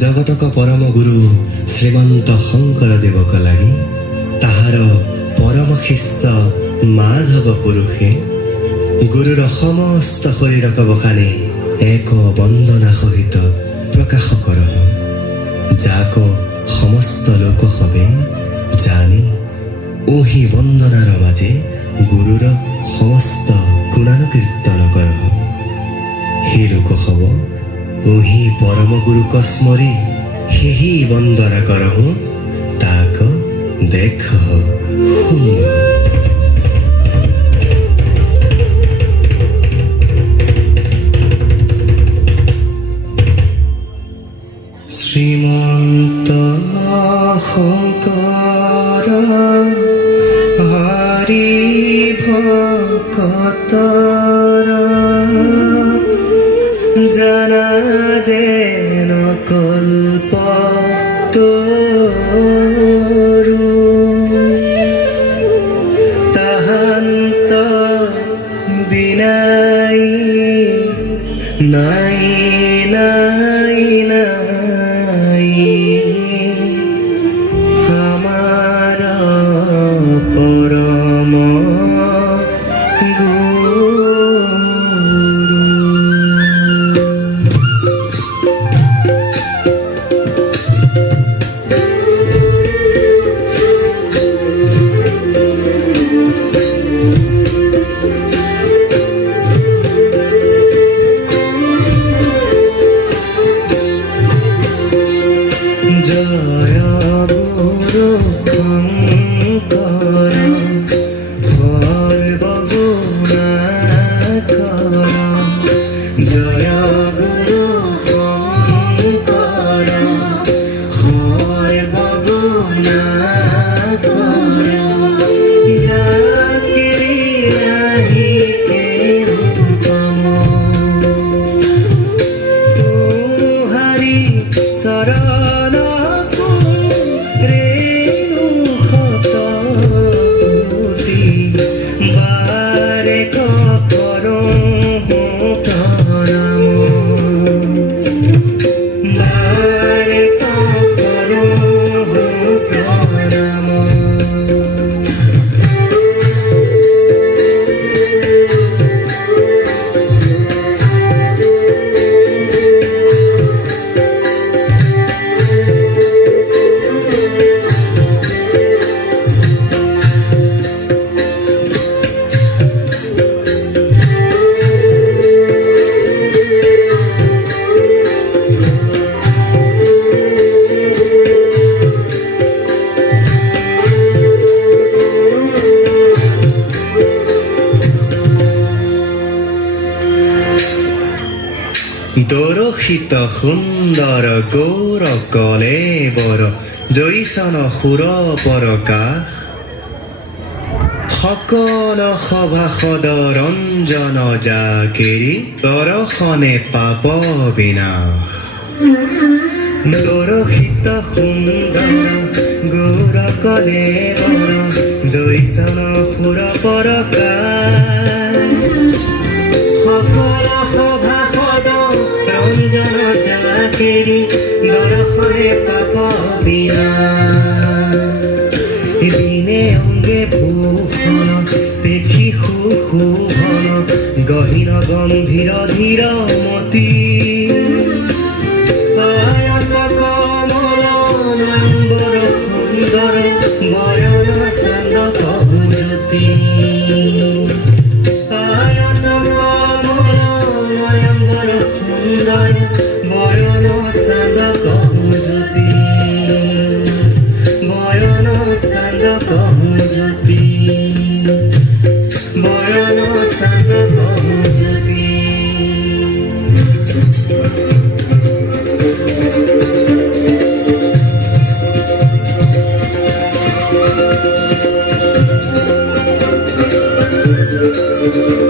जगतक परम गुरु श्रीमंत शंकरदेवक लागि ताहार परम शिष्य माधव पुरुषे गुरुर समस्त शरीरक बखाने एक वंदना सहित प्रकाश करह जाक समस्त लोक हबे जानी ओही वंदनार माजे गुरुर समस्त गुणानुकीर्तन करह हे लोक हब ओही परम गुरु कस्मरी हेही वंदना करह ताक देख श्रीमंत शंकर हरि भक्तर जना जेन कल्प तोरु तहंत बिनाई नाई नाई नाई हमारा परम जय गुरु शंकर सर्वगुणाकर जय गुरु शंकर सर्वगुणाकर जाकिरी राही के रूपम हरि शरण দরশিত সুন্দর গৌর কলেবৰ জৈসন সুৰ পৰকা সকল সভাসদ ৰঞ্জন জাকেৰি দৰ্শনে পাপ বিনাশ দৰশিত সুন্দৰ গৌৰ কলেবৰ জৈসন সুৰ পৰকা সকল সভাসদ রঞ্জন জাকেরি দর্শনে পাপ বিনাশ দিনে অঙ্গে ভূষণ দেখি সুশোভন গহীন গম্ভীর ধীর মতি আয়ত কমল নম্বর সুন্দর বয়ন সান্দ কহুজ্যোতি বয়ন সান্দ কহুজ্যোতি বয়ন সান্দ কহুজ্যোতি বয়ন সান্দ কহুজ্যোতি Thank you.